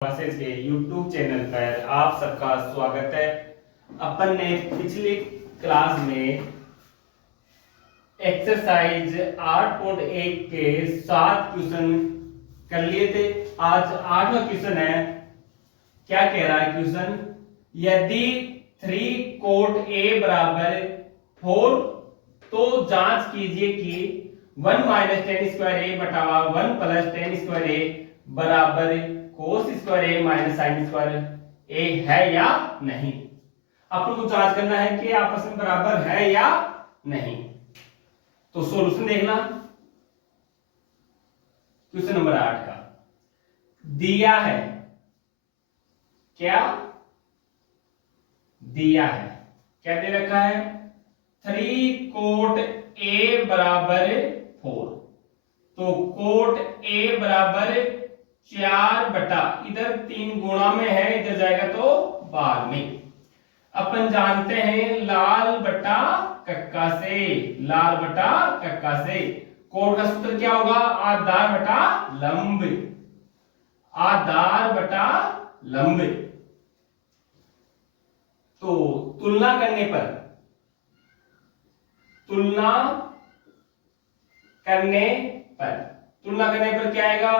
Classes के YouTube channel पर आप सबका स्वागत है। अपन ने पिछली क्लास में एक्सरसाइज 8.1 के 7 क्वेश्चन कर लिए थे। आज 8वां क्वेश्चन है। क्या कह रहा है क्वेश्चन? यदि 3 कोट A बराबर 4 तो जांच कीजिए कि 1 माइनस टेन स्क्वायर ए बटा 1 प्लस टेन स्क्वायर ए बराबर कोस स्क्वायर ए माइनस साइन स्क्वायर ए है या नहीं। अपन को जांच करना है कि आपस में बराबर है या नहीं। तो सॉल्यूशन देखना। क्वेश्चन नंबर 8 का दिया है। क्या दिया है? क्या दे रखा है? 3 कोट ए बराबर 4। तो कोट ए बराबर 4 बटा, इधर 3 गुणा में है, इधर जाएगा तो बाद में। अपन जानते हैं लाल बटा कक्का से, लाल बटा कक्का से कोट का सूत्र क्या होगा? आधार बटा लंब, आधार बटा लंब। तो तुलना करने पर, तुलना करने पर, तुलना करने पर क्या आएगा?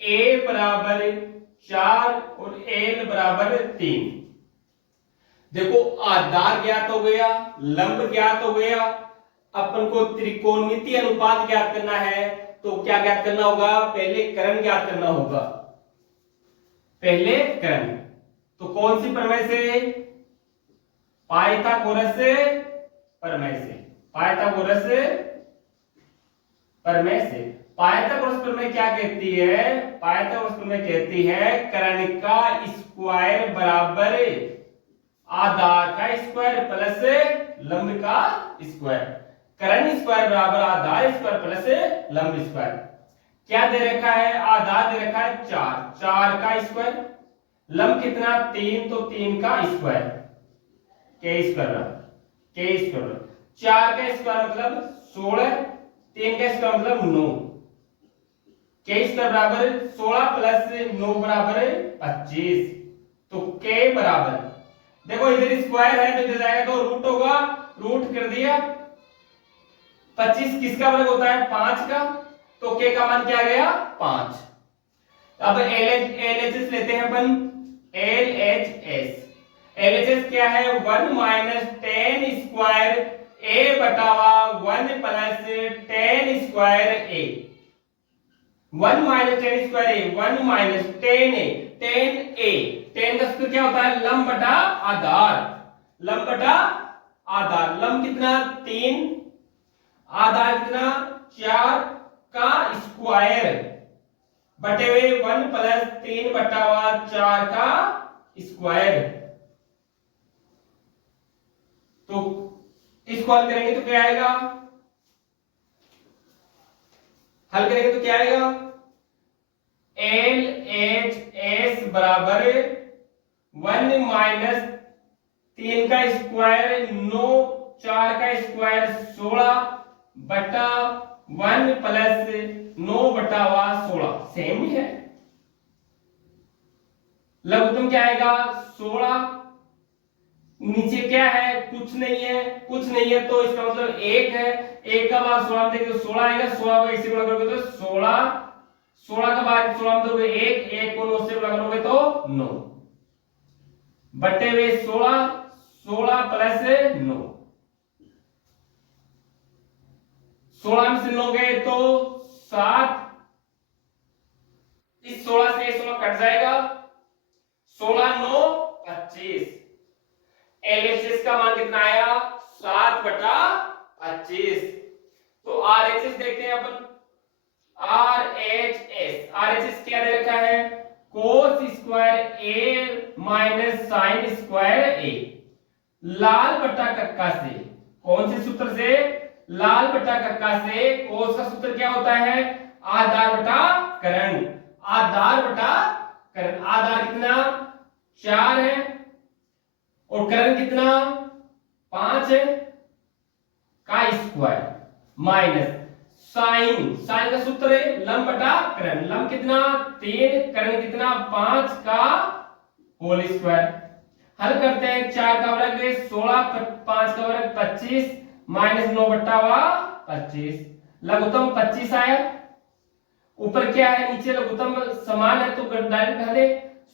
a बराबर 4 और l बराबर 3। देखो आधार ज्ञात हो गया, लंब ज्ञात हो गया। अपन को त्रिकोणमितीय अनुपात ज्ञात करना है। तो क्या ज्ञात करना होगा? पहले करण ज्ञात करना होगा। पहले करण। तो कौन सी प्रमेय से? पाइथागोरस प्रमेय से, पाइथागोरस प्रमेय से। पाइथागोरस प्रमेय क्या कहती है? पाइथागोरस प्रमेय कहती है कर्ण का स्क्वायर बराबर आधार का स्क्वायर प्लस लंब का स्क्वायर। कर्ण स्क्वायर बराबर आधार स्क्वायर प्लस लंब स्क्वायर। क्या दे रखा है? आधार दे रखा है 4, 4 का स्क्वायर। लंब कितना? 3, तो 3 का स्क्वायर, के स्क्वायर, के स्क्वायर। 4 का स्क्वायर मतलब 16, 3 का स्क्वायर मतलब 9। के स्क्वायर बराबर 16 प्लस 9 बराबर 25। तो के बराबर, देखो इधर स्क्वायर है तो इधर जाएगा तो रूट होगा, रूट कर दिया। 25 किसका वर्ग होता है? 5 का। तो के का मान क्या आ गया? 5। अब एलएचएस लेते हैं अपन। एलएचएस, एलएचएस क्या है? 1 माइनस टेन स्क्वायर ए बटावा 1 प्लस टेन स्क्वायर ए। 1 माइनस टेन स्क्वायर ए, 1 माइनस टेन ए, टेन ए। टेन का सूत्र क्या होता है? लंब बटा आधार, लंब बटा आधार। लंब कितना? 3, आधार कितना? 4 का स्क्वायर बटे हुए 1 प्लस 3 बटा 4 का स्क्वायर। तो इसको हल करेंगे तो क्या आएगा? हल करेंगे तो क्या आएगा? एल एच एस बराबर 1 माइनस 3 का स्क्वायर 9, 4 का स्क्वायर 16 बटा 1 प्लस 9 बटा 16। सेम ही है। लघुत्तम क्या आएगा? 16। नीचे क्या है? कुछ नहीं है, कुछ नहीं है तो इसका मतलब 1 है। 1 का बाद 16 में देंगे तो 16 आएगा। 16 को इससे गुणा करोगे तो 16, 16 का बाद 16 में दोगे 1, 1 को 9 से गुणा करोगे तो 9 बटे हुए 16, 16 प्लस 9। 16 में से 9 गए तो 7। इस 16 से 16 कट जाएगा। 16 9 25। एलएचएस का मान कितना आया? 7 बटा 25। तो आरएचएस देखते हैं अपन। आरएचएस, आरएचएस क्या दे रखा है? कोस स्क्वायर ए माइनस साइन स्क्वायर ए। लाल बटा कक्का से, कौन से सूत्र से? लाल बटा कक्का से। कोस का सूत्र क्या होता है? आधार बटा कर्ण, आधार बटा कर्ण। आधार कितना? 4 है और कर्ण कितना? 5 है का स्क्वायर माइनस साइन, साइन का सूत्र है लंब बटा करण, लंब कितना 3, करण कितना 5 का होल स्क्वायर। हल करते हैं, 4 का वर्ग 16, 5 का वर्ग 25, माइनस 9 बट्टा हुआ 25, लघुत्तम 25 आया। ऊपर क्या है, नीचे लघुत्तम समान है तो डायरेक्ट घटा दे,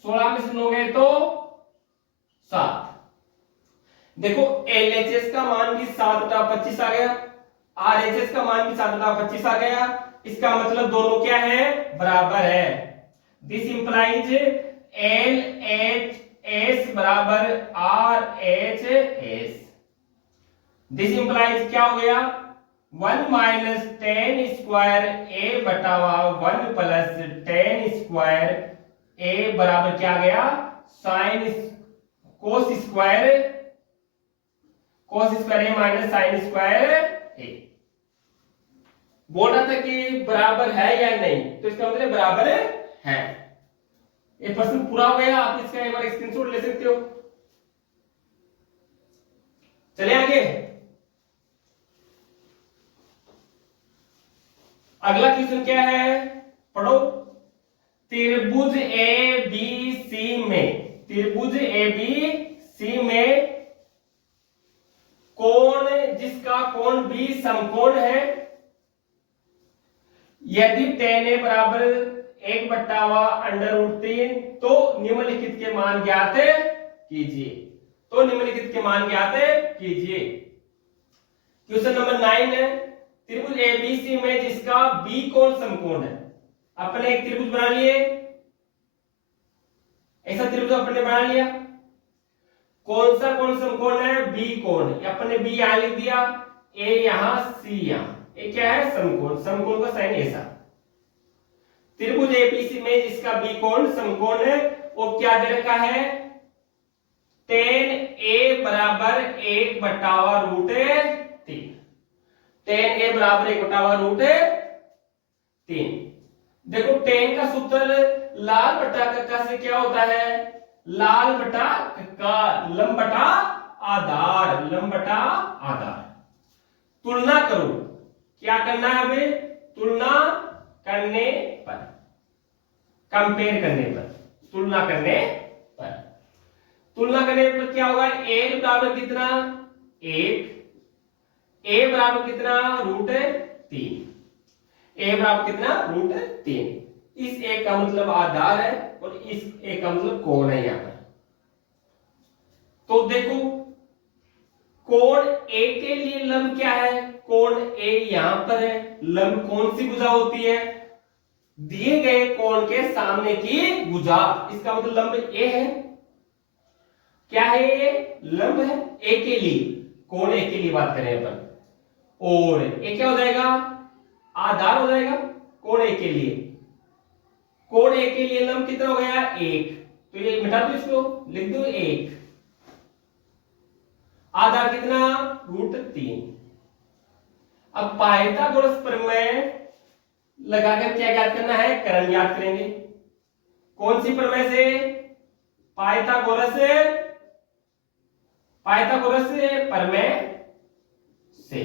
16 में से 9 गए तो 7। देखो LHS का मान भी 7/25 आ गया, RHS का मान भी 7/25 आ गया। इसका मतलब दोनों क्या है, बराबर है। दिस इंप्लाइज LHS बराबर RHS। दिस इंप्लाइज क्या हो गया, 1 माइनस 10 स्क्वायर A बटा 1 प्लस 10 स्क्वायर A बराबर क्या आ गया, sine cos square A minus sine square A। बोल रहा था कि बराबर है या नहीं, तो इसका मतलब बराबर है। ये प्रश्न पूरा हो गया, आप इसका एक बार स्क्रीनशॉट ले सकते हो। चले आगे, अगला क्वेश्चन क्या है, पढ़ो। त्रिभुज ABC में, त्रिभुज ABC में कोण जिसका कोण B समकोण है, यदि tan A बराबर 1/√3 तो निम्नलिखित के मान ज्ञात कीजिए। तो निम्नलिखित के मान ज्ञात कीजिए। क्वेश्चन नंबर 9 है, त्रिभुज ABC में जिसका B कोण समकोण है। अपने एक त्रिभुज बना लिए, ऐसा त्रिभुज अपने बना लिया, कौन सा कोण समकोण है, B कोण। अपने B यहां लिख दिया, A यहां, C यहां, ये क्या है, समकोण। समकोण का साइन ऐसा। त्रिभुज ABC में जिसका B कोण समकोण है, वो क्या दे रखा है, tan A बराबर 1/√3। tan A बराबर 1/√3। देखो tan का सूत्र लाल बटा कक्का से क्या होता है, लाल बटा कक्का, लंब बटा आधार, लंब बटा आधार। तुलना करो, क्या करना है हमें, तुलना करने पर, कंपेयर करने पर, तुलना करने पर, तुलना करने पर क्या होगा, A बराबर कितना 1, A बराबर कितना √3, A बराबर कितना √3। इस एक का मतलब आधार है और इस एक का मतलब कोण है यहां पर। तो देखो कोण A के लिए लंब क्या है, कोण A यहां पर है, लंब कौन सी भुजा होती है, दिए गए कोण के सामने की भुजा। इसका मतलब लंब A है, क्या है ये, लंब है A के लिए, कोण A के लिए बात करें अपन। और ये क्या हो जाएगा, आधार हो जाएगा कोण A के लिए। कोण A के लिए लंब कितना हो गया 1, तो ये मिटा दो, इसको लिख दो 1। आधार कितना √3। अब पाइथागोरस प्रमेय लगाकर क्या ज्ञात करना है, करण ज्ञात करेंगे। कौन सी प्रमेय से, पाइथागोरस प्रमेय से।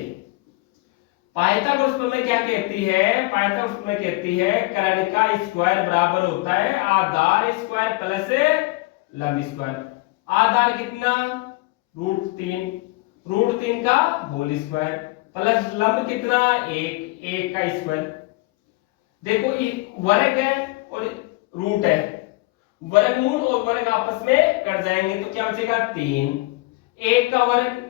पाइथागोरस प्रमेय क्या कहती है, पाइथागोरस प्रमेय कहती है कर्ण का स्क्वायर बराबर होता है आधार स्क्वायर प्लस लंब स्क्वायर। आधार कितना √3 का होल स्क्वायर प्लस लंब कितना 1 का स्क्वायर। देखो ये वर्ग है और रूट है, वर्गमूल और वर्ग आपस में कट जाएंगे तो क्या बचेगा 3। 1 का वर्ग,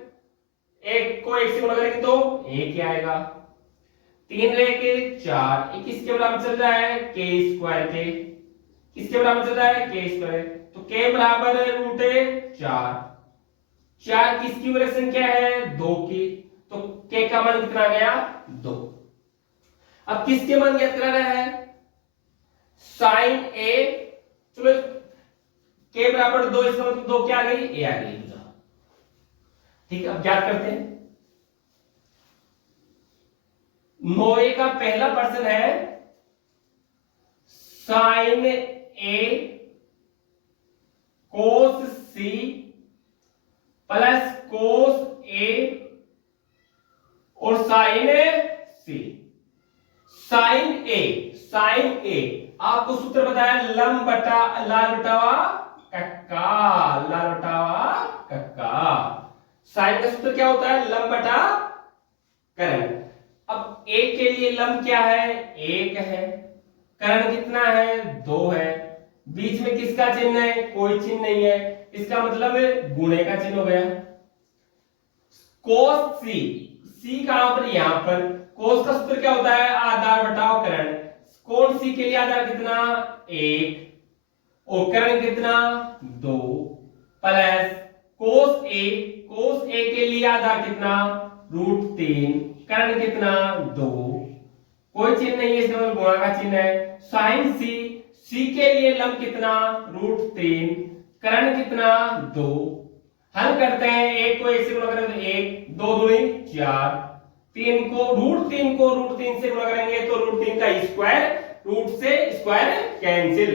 1 को 1 से गुणा करेंगे तो 1 ही आएगा, 3 रह के 4, किसके बराबर चल रहा है k स्क्वायर के, किसके बराबर चल रहा है k स्क्वायर, तो k बराबर √4। 4 किसकी वर्ग संख्या है 2 की, तो k का मान कितना आ गया 2। अब किसके मान ज्ञात करा रहा है, साइन A, चलो k बराबर 2, इसका मतलब 2 क्या आ गई, a आ गई। ठीक है, अब ज्ञात करते हैं। 9A का पहला प्रश्न है, sine A cos C plus cos A और साइन C। साइन ए आपको सूत्र बताया लंब बटा लाल बटावा कक्का, लाल बटावा कक्का। साइन का सूत्र क्या होता है? लंब बटा कर्ण। अब ए के लिए लंब क्या है? 1 है। कर्ण कितना है? 2 है। बीच में किसका चिन्ह है? कोई चिन्ह नहीं है, इसका मतलब गुणे का चिन्ह हो गया। कोस सी, सी कहां पर? यहां पर। कोस का सूत्र क्या होता है? आधार बटाओ कर्ण। कोण सी के लिए आधार कितना? 1 और कर्ण कितना? 2 प्लस कोस ए, कोस ए के लिए आधार कितना? √3, कर्ण कितना? 2, कोई चिन्ह नहीं है, इसका मतलब गुणा का चिन्ह है। साइन सी, सी के लिए लंब कितना? √3, कर्ण कितना? 2। हल करते हैं, 1 को 1 से गुणा करें तो 1, 2 दूनी 4, 3 को √3 से गुणा करेंगे तो √3 का स्क्वायर, रूट से स्क्वायर कैंसिल,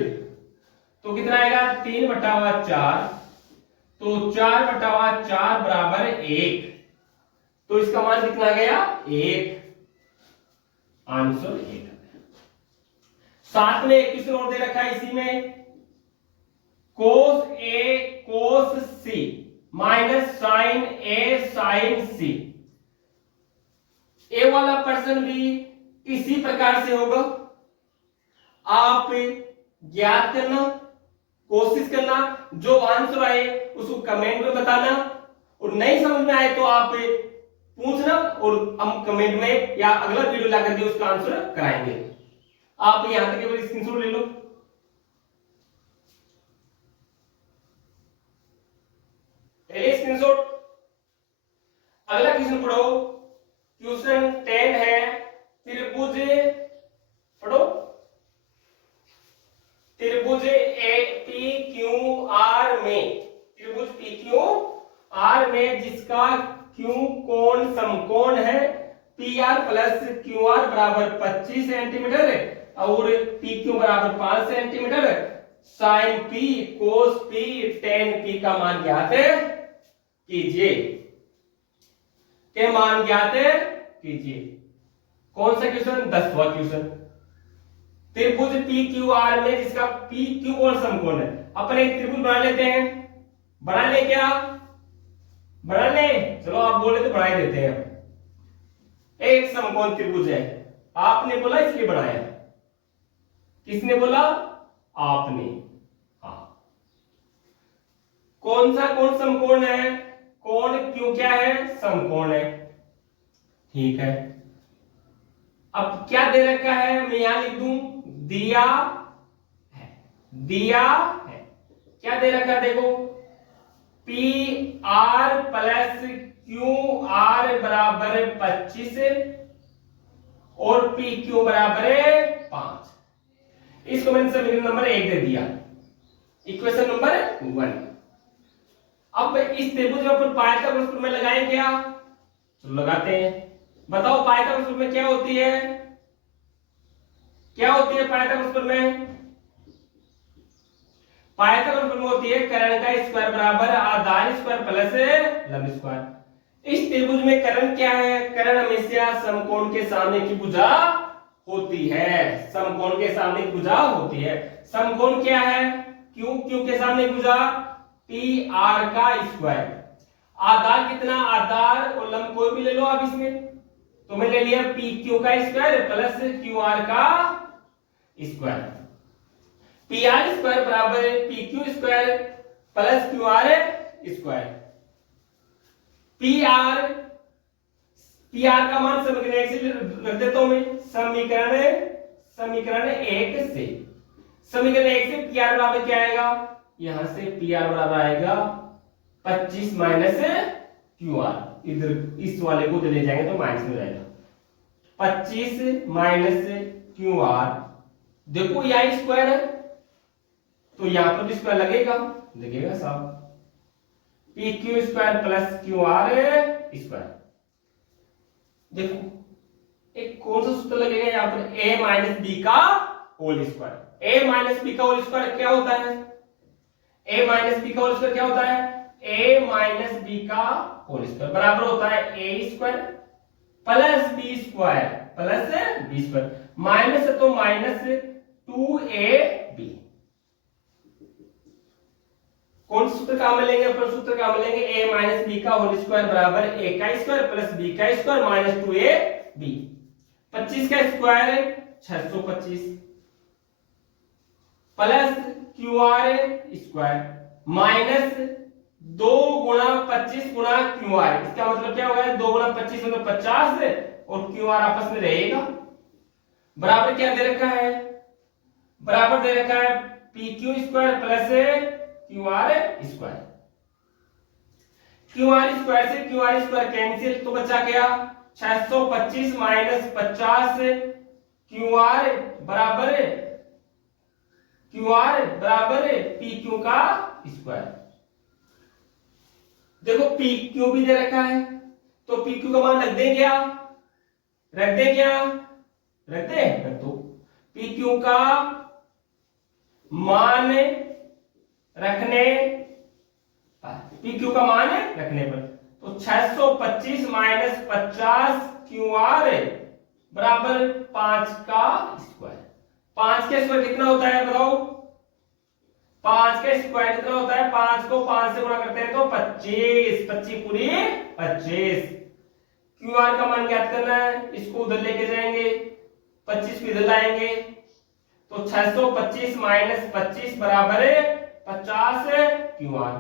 तो कितना आएगा? 3/4, तो 4/4 बराबर 1, तो इसका मान कितना गया? 1, आंसर 1। साथ में एक क्वेश्चन और दे रखा है इसी में, कोस ए कोस सी माइनस साइन ए साइन सी। ए वाला पर्सन भी इसी प्रकार से होगा। आप ज्ञात करना, कोशिश करना, जो आंसर आए उसको कमेंट में बताना, और नहीं समझ में आए तो आप पूछना और हम कमेंट में या अगला वीडियो ला करके उसका आंसर कराएंगे। आप यहां तक केवल स्क्रीनशॉट ले लो। स्क्रीनशॉट। अगला क्वेश्चन पढ़ो, क्वेश्चन 10 है, त्रिभुज पढ़ो, त्रिभुज PQR में, त्रिभुज PQR में जिसका Q कोण समकोण है, PR प्लस QR बराबर 25 सेंटीमीटर और PQ बराबर 5 सेंटीमीटर, साइन P कोस P tan P का मान ज्ञात कीजिए, के मान ज्ञात कीजिए। कौन सा क्वेश्चन? 10वां क्वेश्चन। त्रिभुज PQR में जिसका PQ कोण समकोण है, अपने एक त्रिभुज बना लेते हैं। बना ले क्या? बना ले, चलो आप बोले तो बना ही देते हैं। एक समकोण त्रिभुज है, आपने बोला इसलिए बनाया। किसने बोला? आपने। हाँ, कौन सा कोण समकोण है? कोण क्यों क्या है? समकोण है। ठीक है, अब क्या दे रखा है? मैं यहां लिख दूं, दिया है, दिया है। क्या दे रखा है? देखो, PR प्लस QR बराबर 25 और PQ बराबर 5। इसको मैंने समीकरण नंबर 1 दे दिया, इक्वेशन नंबर 1। अब इस त्रिभुज के ऊपर पाइथागोरस प्रमेय लगाएं क्या? तो लगाते हैं। बताओ पाइथागोरस प्रमेय क्या होती है? क्या होती है पाइथागोरस प्रमेय? पाइथागोरस प्रमेय होती है कर्ण का स्क्वायर बराबर आधार स्क्वायर प्लस लंब स्क्वायर। इस त्रिभुज में कर्ण क्या है? कर्ण हमेशा समकोण के सामने की भुजा होती है, समकोण के सामने की भुजा होती है। समकोण क्या है? क्यू के सामने की भुजा PR का स्क्वायर। आधार कितना? आधार और लंब कोई भी ले लो आप इसमें, तो मैं ले लिया PQ का स्क्वायर प्लस QR का स्क्वायर। PR स्क्वायर बराबर PQ square plus QR square. PR का मान समीकरण 1 से रख देता हूं मैं, समीकरण 1 से, समीकरण 1 से PR बराबर क्या आएगा? यहां से PR बराबर आएगा 25 माइनस QR, इधर इस वाले को ले जाएंगे तो माइनस में जाएगा, 25 माइनस QR। देखो यह स्क्वायर है तो यहां पर भी स्क्वायर लगेगा साहब, PQ square plus QR square. देखो एक कौन सा सूत्र लगेगा यहां पर? A माइनस बी का whole square. A minus B का होल स्क्वायर क्या होता है? A माइनस बी का होल स्क्वायर क्या होता है? A माइनस बी का होल स्क्वायर बराबर होता है A square plus B square plus B square minus है तो माइनस 2ab। कौन सूत्र काम में लेंगे? अपन सूत्र काम में लेंगे a माइनस बी का होल स्क्वायर बराबर a का स्क्वायर प्लस b का स्क्वायर माइनस 2ab। 25 का स्क्वायर है 625 प्लस QR स्क्वायर माइनस 2 गुणा 25 गुणा QR। इसका मतलब क्या होगा? 2 गुणा 25 मतलब 50 और QR आपस में रहेगा। बराबर क्या दे रखा है? बराबर दे रखा है PQ square plus QR square. QR square से QR स्क्वायर कैंसिल तो बचा क्या? 625 माइनस 50 QR बराबर PQ का स्क्वायर। देखो PQ भी दे रखा है तो PQ का मान रख दें क्या? रख दें क्या? रख दें? रख दो। PQ का मान रखने PQ का मान रखने पर तो 625 माइनस 50 QR बराबर 5 का स्क्वायर। 5 का स्क्वायर कितना होता है बताओ? 5 का स्क्वायर कितना होता है? 5 को 5 से गुणा करते हैं तो 25, 25 पूरी 25। QR का मान ज्ञात करना है, इसको उधर लेके जाएंगे, 25 को इधर लाएंगे तो 625 माइनस 25 बराबर 50 QR।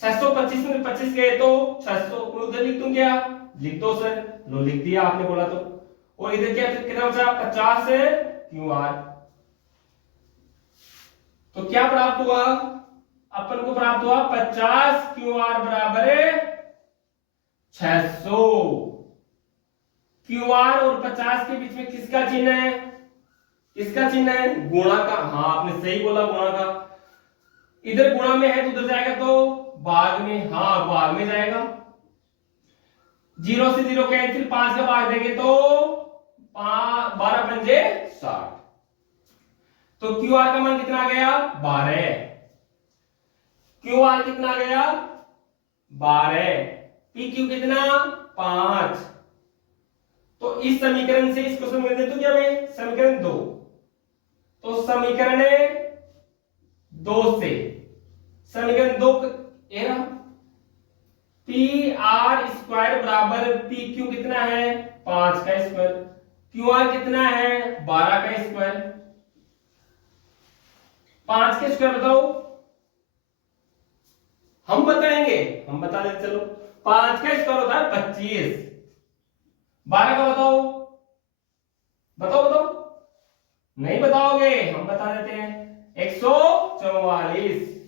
625 में 25 गए तो 600 उधर लिख दूं क्या? लिख दो सर। लो लिख दिया आपने बोला तो। और इधर क्या कितना बचा? 50 QR। तो क्या प्राप्त हुआ? अपन को प्राप्त हुआ 50 QR बराबर 600। QR और 50 के बीच में किसका चिन्ह है? किसका चिन्ह है? गुणा का। हाँ आपने सही बोला, गुणा का। इधर गुणा में है तो उधर जाएगा तो भाग में। हाँ भाग में जाएगा। 0 से 0 कैंसिल, 5 का भाग देंगे तो 12 पंजे 60। तो QR का मान कितना आ गया? 12। QR कितना आ गया? 12। PQ कितना? 5। तो इस समीकरण से इसको समीकरण दे दूं क्या मैं? समीकरण 2। तो समीकरण 2 से समीकरण 2 ये रहा PR स्क्वायर बराबर PQ कितना है? 5 का स्क्वायर। QR कितना है? 12 का स्क्वायर। 5 के स्क्वायर बताओ। हम बताएंगे, हम बता देते चलो। 5 का स्क्वायर होता है 25। 12 का बताओ, बताओ बताओ। नहीं बताओगे, हम बता देते हैं 144।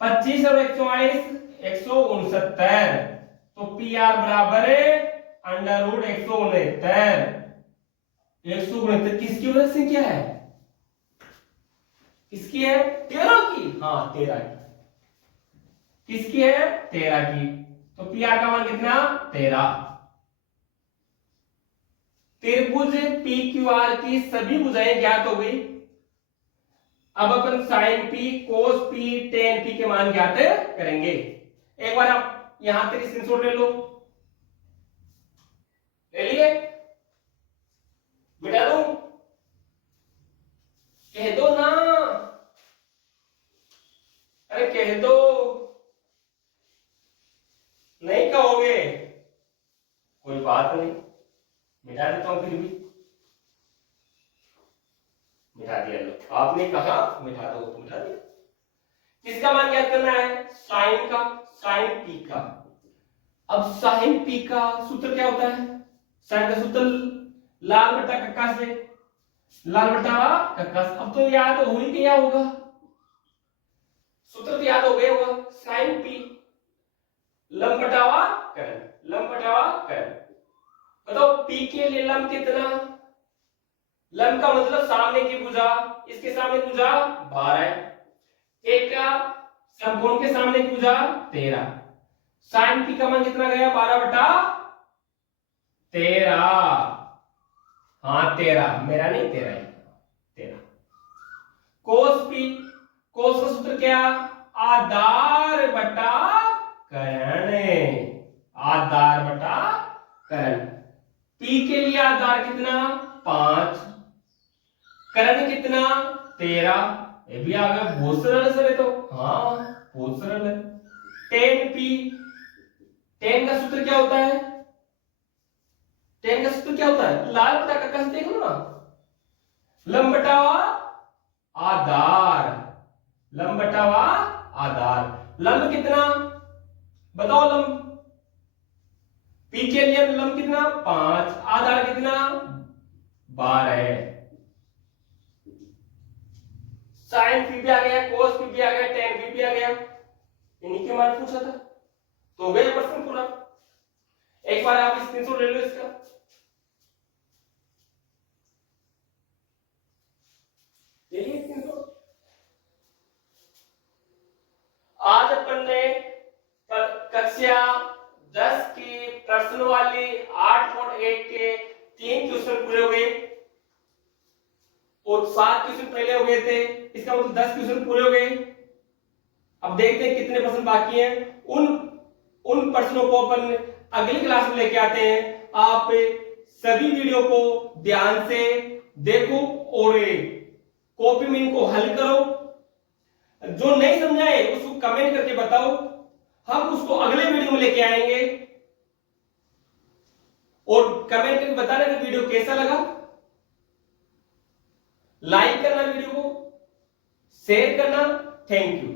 25 और 144 169। तो PR बराबर अंडर रूट 169। 169 किसकी वजह से क्या है? किसकी है? 13 की। हाँ 13 की। किसकी है? 13 की। तो PR का मान कितना? 13। त्रिभुज PQR की सभी भुजाएं ज्ञात हो गई। अब अपन साइन P, कोस P, टेन P के मान ज्ञात करेंगे। एक बार आप यहां तक स्क्रीनशॉट ले लो। ले लिए? मिटा दूं? कह दो ना, अरे कह दो। नहीं कहोगे? कोई बात नहीं, मिटा देता हूं फिर भी। मिटा दिया। लो आपने कहा मिटा दो तो मिटा दिया। किसका मान ज्ञात करना है? साइन का, साइन P का। अब साइन P का सूत्र क्या होता है? साइन का सूत्र लाल बटा कक्का से, लाल बटा कक्का से। अब तो याद हो ही गया होगा, सूत्र तो याद हो गया होगा। साइन P लंब बटावा करण, लंब बटावा करण। बताओ P के लिए लंब कितना? लंब का मतलब सामने की भुजा, इसके सामने भुजा 12 है। एक का समकोण के सामने की भुजा 13। साइन P का मान कितना गया? 12 बटा 13। हाँ 13, मेरा नहीं 13 है, 13। कोस P, कोस का सूत्र क्या? आधार बटा करण, आधार बटा करण। P के लिए आधार कितना 5, करण कितना 13, ये भी आ गया, बहुत सरल है सर ये तो, हाँ बहुत सरल है। 10P, 10 का सूत्र क्या होता है, 10 का सूत्र क्या होता है, लाल बटा काका से देख लो ना, लंब बटा आधार, लंब बटा आधार, लंब कितना बताओ, लंब P के लिए लंब कितना 5, आधार कितना 12 है। साइन पी भी आ गया, कोस पी भी आ गया, टेन पी भी आ गया, इन्हीं के मान पूछा था, तो हो गया प्रश्न पूरा। एक बार आप स्क्रीनशॉट ले लो इसका, ले लीजिए स्क्रीनशॉट। आज अपन ने कक्षा 10 की प्रश्न वाली 8.1 के 3 क्वेश्चन पूरे हो गए और 7 क्वेश्चन पहले हो गए थे, इसका मतलब 10 क्वेश्चन पूरे हो गए। अब देखते हैं कितने प्रश्न बाकी हैं, उन प्रश्नों को अपन अगली क्लास में लेके आते हैं। आप सभी वीडियो को ध्यान से देखो और कॉपी में इनको हल करो, जो नहीं समझाए उसको कमेंट करके बताओ, हम उसको अगले वीडियो में लेके आएंगे। और कमेंट करके बताना कि वीडियो कैसा लगा, लाइक करना, वीडियो को शेयर करना। Thank you.